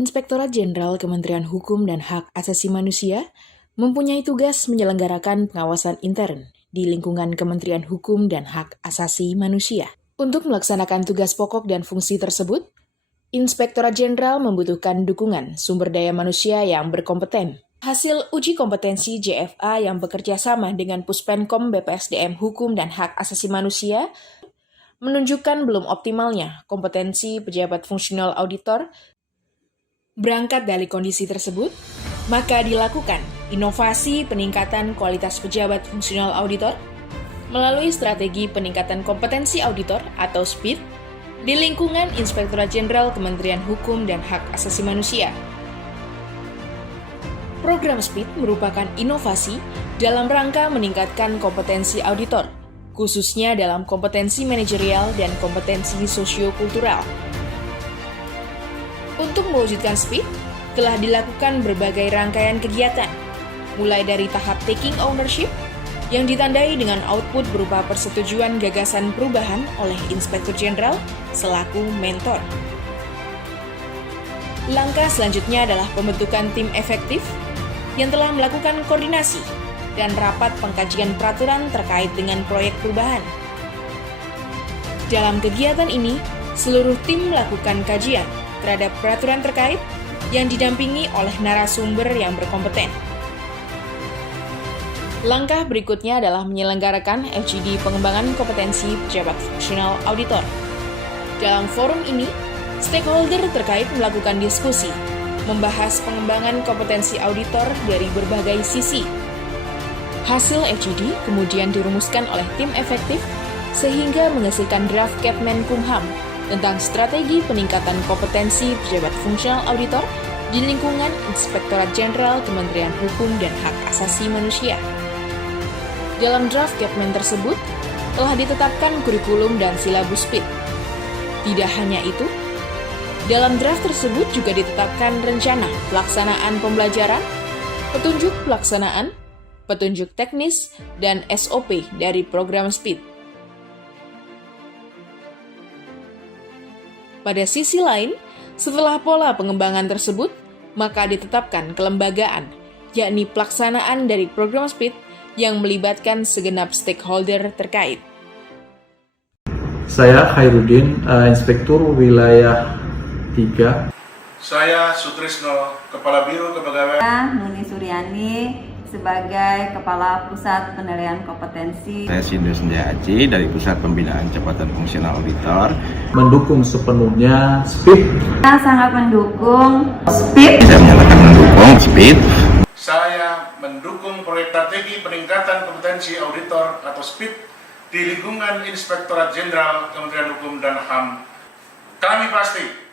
Inspektorat Jenderal Kementerian Hukum dan Hak Asasi Manusia mempunyai tugas menyelenggarakan pengawasan intern di lingkungan Kementerian Hukum dan Hak Asasi Manusia. Untuk melaksanakan tugas pokok dan fungsi tersebut, Inspektorat Jenderal membutuhkan dukungan sumber daya manusia yang berkompeten. Hasil uji kompetensi JFA yang bekerja sama dengan Puspenkom BPSDM Hukum dan Hak Asasi Manusia menunjukkan belum optimalnya kompetensi pejabat fungsional auditor. Berangkat dari kondisi tersebut, maka dilakukan inovasi peningkatan kualitas pejabat fungsional auditor melalui strategi peningkatan kompetensi auditor atau SPID di lingkungan Inspektorat Jenderal Kementerian Hukum dan Hak Asasi Manusia. Program SPID merupakan inovasi dalam rangka meningkatkan kompetensi auditor, khususnya dalam kompetensi manajerial dan kompetensi sosio-kultural. Untuk mewujudkan SPID, telah dilakukan berbagai rangkaian kegiatan, mulai dari tahap taking ownership, yang ditandai dengan output berupa persetujuan gagasan perubahan oleh Inspektur Jenderal selaku mentor. Langkah selanjutnya adalah pembentukan tim efektif yang telah melakukan koordinasi dan rapat pengkajian peraturan terkait dengan proyek perubahan. Dalam kegiatan ini, seluruh tim melakukan kajian terhadap peraturan terkait yang didampingi oleh narasumber yang berkompeten. Langkah berikutnya adalah menyelenggarakan FGD pengembangan kompetensi pejabat fungsional auditor. Dalam forum ini, stakeholder terkait melakukan diskusi, membahas pengembangan kompetensi auditor dari berbagai sisi. Hasil FGD kemudian dirumuskan oleh tim efektif sehingga menghasilkan draft Kepmenkumham tentang strategi peningkatan kompetensi pejabat fungsional auditor di lingkungan Inspektorat Jenderal Kementerian Hukum dan Hak Asasi Manusia. Dalam draft Kepmen tersebut, telah ditetapkan kurikulum dan silabus SPID. Tidak hanya itu, dalam draft tersebut juga ditetapkan rencana pelaksanaan pembelajaran, petunjuk pelaksanaan, petunjuk teknis, dan SOP dari program SPID. Pada sisi lain, setelah pola pengembangan tersebut, maka ditetapkan kelembagaan, yakni pelaksanaan dari program SPID yang melibatkan segenap stakeholder terkait. Saya Khairuddin, Inspektur Wilayah 3. Saya Sutrisno, Kepala Biro Kepegawaian. Nuni Suryani sebagai Kepala Pusat Penilaian Kompetensi. Saya Sindu Senjaya Aji dari Pusat Pembinaan Jabatan Fungsional Auditor. Mendukung sepenuhnya SPID. Saya sangat mendukung SPID. Saya menyatakan mendukung SPID. Saya mendukung proyek strategi peningkatan kompetensi auditor atau SPID di lingkungan Inspektorat Jenderal Kementerian Hukum dan HAM. Kami pasti